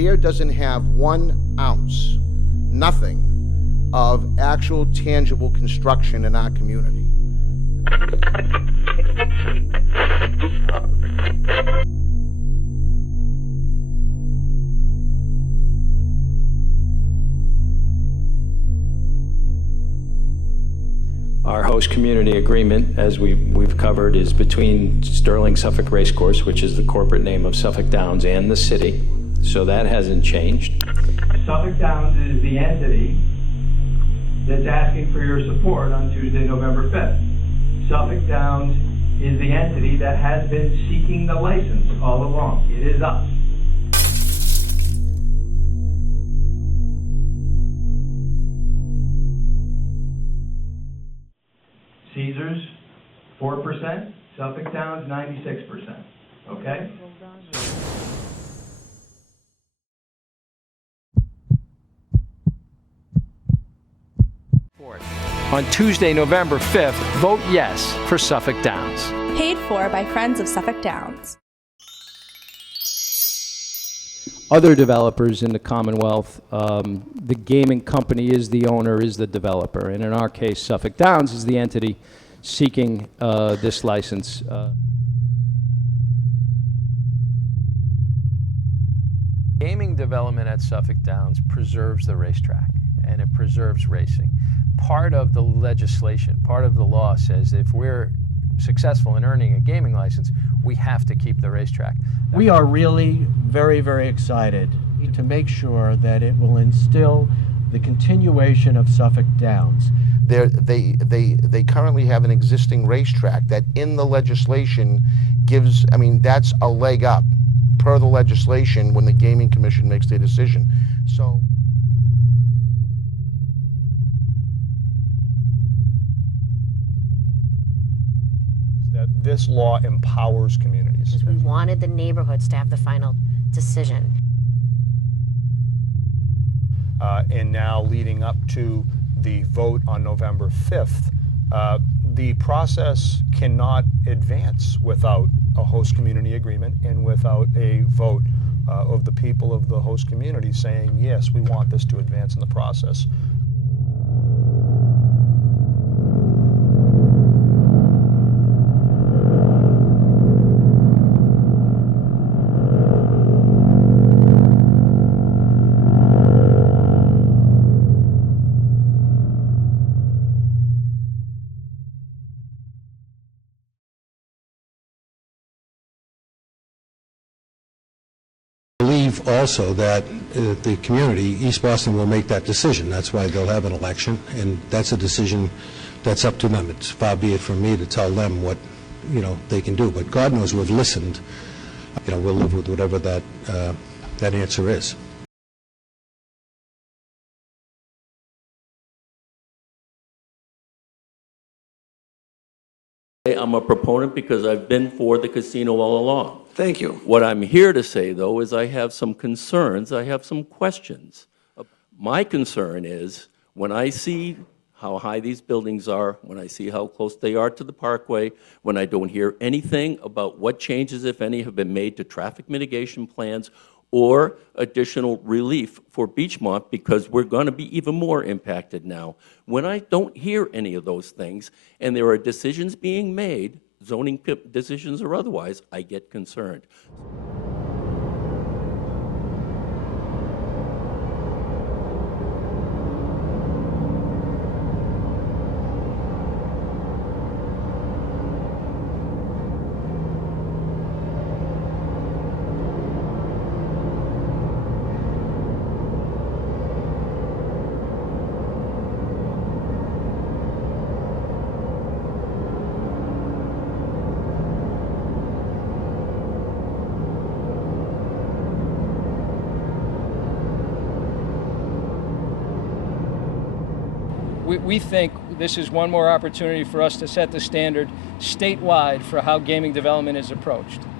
Revere doesn't have 1 ounce, nothing, of actual tangible construction in our community. Our host community agreement, as we've covered, is between Sterling Suffolk Racecourse, which is the corporate name of Suffolk Downs, and the city. So that hasn't changed. Suffolk Downs is the entity that's asking for your support on Tuesday, November 5th. Suffolk Downs is the entity that has been seeking the license all along. It is us. Caesars, 4%. Suffolk Downs, 96%. Okay? On Tuesday, November 5th, vote yes for Suffolk Downs. Paid for by Friends of Suffolk Downs. Other developers in the Commonwealth, the gaming company is the owner, is the developer. And in our case, Suffolk Downs is the entity seeking this license. Gaming development at Suffolk Downs preserves the racetrack, and it preserves racing. Part of the legislation, part of the law says if we're successful in earning a gaming license, we have to keep the racetrack. We are really very, very excited to make sure that it will instill the continuation of Suffolk Downs. They currently have an existing racetrack that in the legislation gives, I mean, that's a leg up per the legislation when the Gaming Commission makes their decision. So. That this law empowers communities. Because we wanted the neighborhoods to have the final decision. And now leading up to the vote on November 5th, the process cannot advance without a host community agreement and without a vote of the people of the host community saying, yes, we want this to advance in the process. Believe also that the community, East Boston, will make that decision. That's why they'll have an election, and that's a decision that's up to them. It's far be it from me to tell them what they can do. But God knows we've listened. We'll live with whatever that answer is. I'm a proponent because I've been for the casino all along. Thank you. What I'm here to say, though, is I have some concerns. I have some questions. My concern is when I see how high these buildings are, when I see how close they are to the parkway, when I don't hear anything about what changes, if any, have been made to traffic mitigation plans or additional relief for Beachmont, because we're going to be even more impacted now. When I don't hear any of those things and there are decisions being made, zoning decisions or otherwise, I get concerned. We think this is one more opportunity for us to set the standard statewide for how gaming development is approached.